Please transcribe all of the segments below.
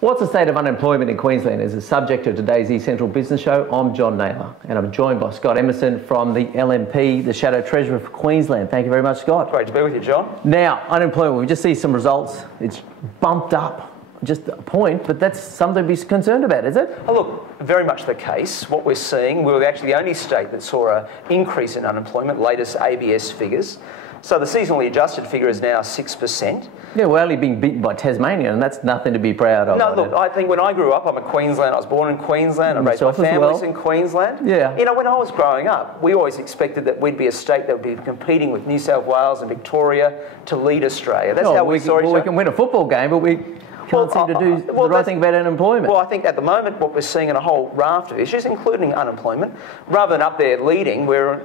What's the state of unemployment in Queensland is the subject of today's East Central Business Show. I'm John Naylor and I'm joined by Scott Emerson from the LNP, the Shadow Treasurer for Queensland. Thank you very much, Scott. Great to be with you, John. Now, unemployment, we just see some results. It's bumped up just a point, but that's something to be concerned about, is it? Oh, look, very much the case. What we're seeing, we were actually the only state that saw an increase in unemployment, latest ABS figures. So the seasonally adjusted figure is now 6%. Yeah, we're only being beaten by Tasmania, and that's nothing to be proud of. No, look, I think when I grew up, I'm a Queensland. I was born in Queensland. I raised my family in Queensland. Yeah. You know, when I was growing up, we always expected that we'd be a state that would be competing with New South Wales and Victoria to lead Australia. That's how we saw each other. We can win a football game, but we can't seem to do the right thing about unemployment. Well, I think at the moment what we're seeing in a whole raft of issues, including unemployment, rather than up there leading, we're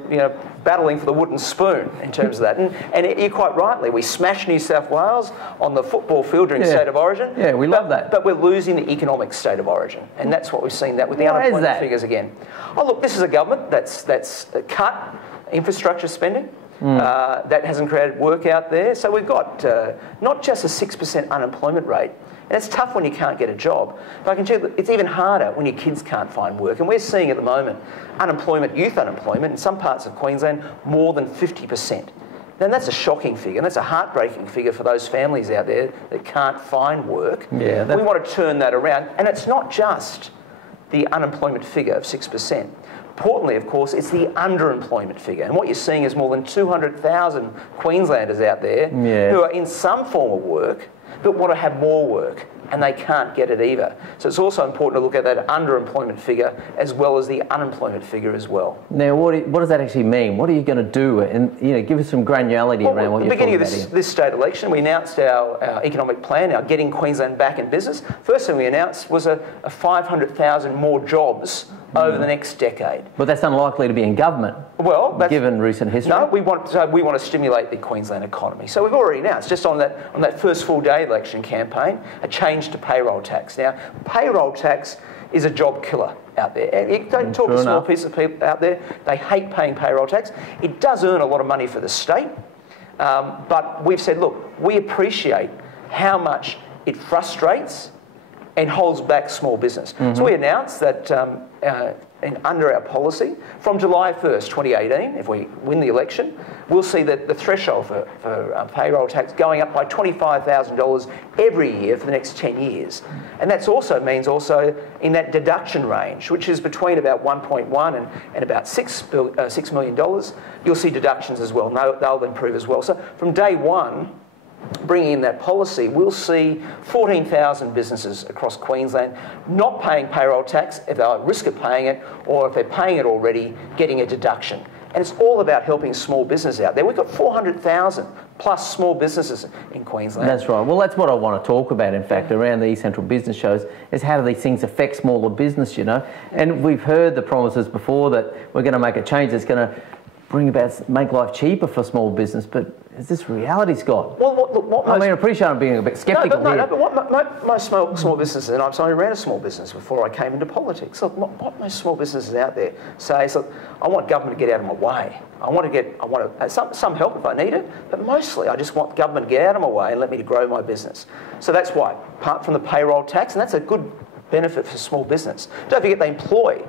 battling for the wooden spoon in terms of that. And you're quite rightly, we smashed New South Wales on the football field during State of Origin. Yeah, we love that. But we're losing the economic state of origin, and that's what we've seen that with the unemployment figures again. Oh, look, this is a government that's cut infrastructure spending. That hasn't created work out there. So we've got not just a 6% unemployment rate, and it's tough when you can't get a job, but I can tell you it's even harder when your kids can't find work. And we're seeing at the moment unemployment, youth unemployment, in some parts of Queensland, more than 50%. Then that's a shocking figure, and that's a heartbreaking figure for those families out there that can't find work. Yeah, we want to turn that around, and it's not just the unemployment figure of 6%. Importantly, of course, it's the underemployment figure. And what you're seeing is more than 200,000 Queenslanders out there who are in some form of work but want to have more work, and they can't get it either. So it's also important to look at that underemployment figure as well as the unemployment figure as well. Now, what does that actually mean? What are you going to do? And give us some granularity around what you're talking about. At the beginning of this state election, we announced our economic plan, our Getting Queensland Back in Business. First thing we announced was a 500,000 more jobs over the next decade. But that's unlikely to be in government, given recent history. No, we want to stimulate the Queensland economy. So we've already announced, just on that first full day election campaign, a change to payroll tax. Now, payroll tax is a job killer out there. You don't talk to small pieces of people out there, they hate paying payroll tax. It does earn a lot of money for the state, but we've said, look, we appreciate how much it frustrates and holds back small business. So we announced that under our policy, from July 1st, 2018, if we win the election, we'll see that the threshold for payroll tax going up by $25,000 every year for the next 10 years. And that also means in that deduction range, which is between about 1.1 and about $6 million, you'll see deductions as well. They'll improve as well. So from day one, bringing in that policy, we'll see 14,000 businesses across Queensland not paying payroll tax if they're at risk of paying it, or if they're paying it already, getting a deduction. And it's all about helping small business out there. We've got 400,000 plus small businesses in Queensland. That's right. Well, that's what I want to talk about, in fact, around the East Central Business Shows, is how do these things affect smaller business, And we've heard the promises before that we're going to make a change that's going to make life cheaper for small business, but is this reality, Scott? Well, look, I appreciate I'm being a bit sceptical here. No, but what most small businesses, and I ran a small business before I came into politics, look, what most small businesses out there say is, look, I want government to get out of my way. I want some help if I need it, but mostly I just want government to get out of my way and let me grow my business. So that's why, apart from the payroll tax, and that's a good benefit for small business. Don't forget they employ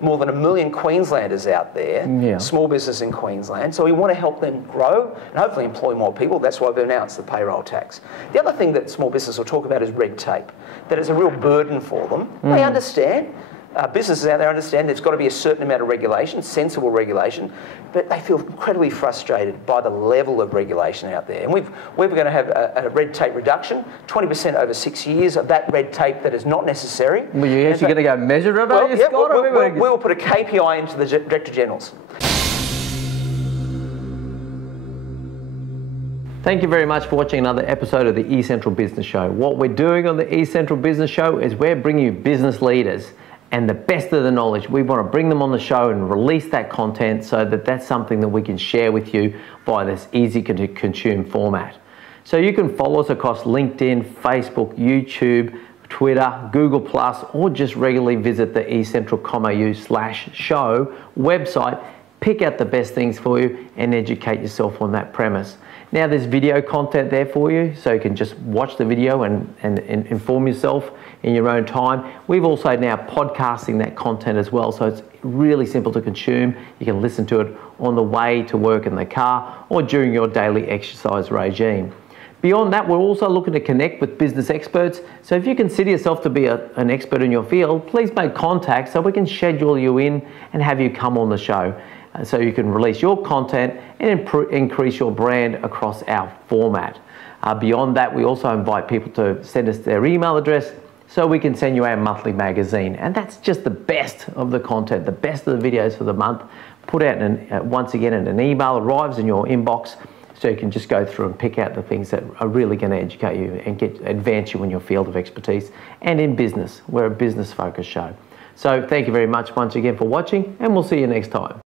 more than 1 million Queenslanders out there, small business in Queensland. So we want to help them grow and hopefully employ more people. That's why we've announced the payroll tax. The other thing that small business will talk about is red tape. That is a real burden for them. They understand. Businesses out there understand there's got to be a certain amount of regulation, sensible regulation, but they feel incredibly frustrated by the level of regulation out there. And we're going to have a red tape reduction, 20% over 6 years of that red tape that is not necessary. Well, you're actually going to go measure it, are you, Scott? We will put a KPI into the Director Generals. Thank you very much for watching another episode of the East Central Business Show. What we're doing on the East Central Business Show is we're bringing you business leaders and the best of the knowledge. We want to bring them on the show and release that content so that that's something that we can share with you by this easy to consume format. So you can follow us across LinkedIn, Facebook, YouTube, Twitter, Google+, or just regularly visit the eastcentral.com.au/show website, pick out the best things for you and educate yourself on that premise. Now there's video content there for you, so you can just watch the video and inform yourself in your own time. We've also now podcasting that content as well, so it's really simple to consume. You can listen to it on the way to work in the car or during your daily exercise regime. Beyond that, we're also looking to connect with business experts. So if you consider yourself to be an expert in your field, please make contact so we can schedule you in and have you come on the show, so you can release your content and increase your brand across our format. Beyond that, we also invite people to send us their email address so we can send you our monthly magazine. And that's just the best of the content, the best of the videos for the month, put out once again, and an email arrives in your inbox, so you can just go through and pick out the things that are really going to educate you and advance you in your field of expertise and in business. We're a business focused show. So thank you very much once again for watching, and we'll see you next time.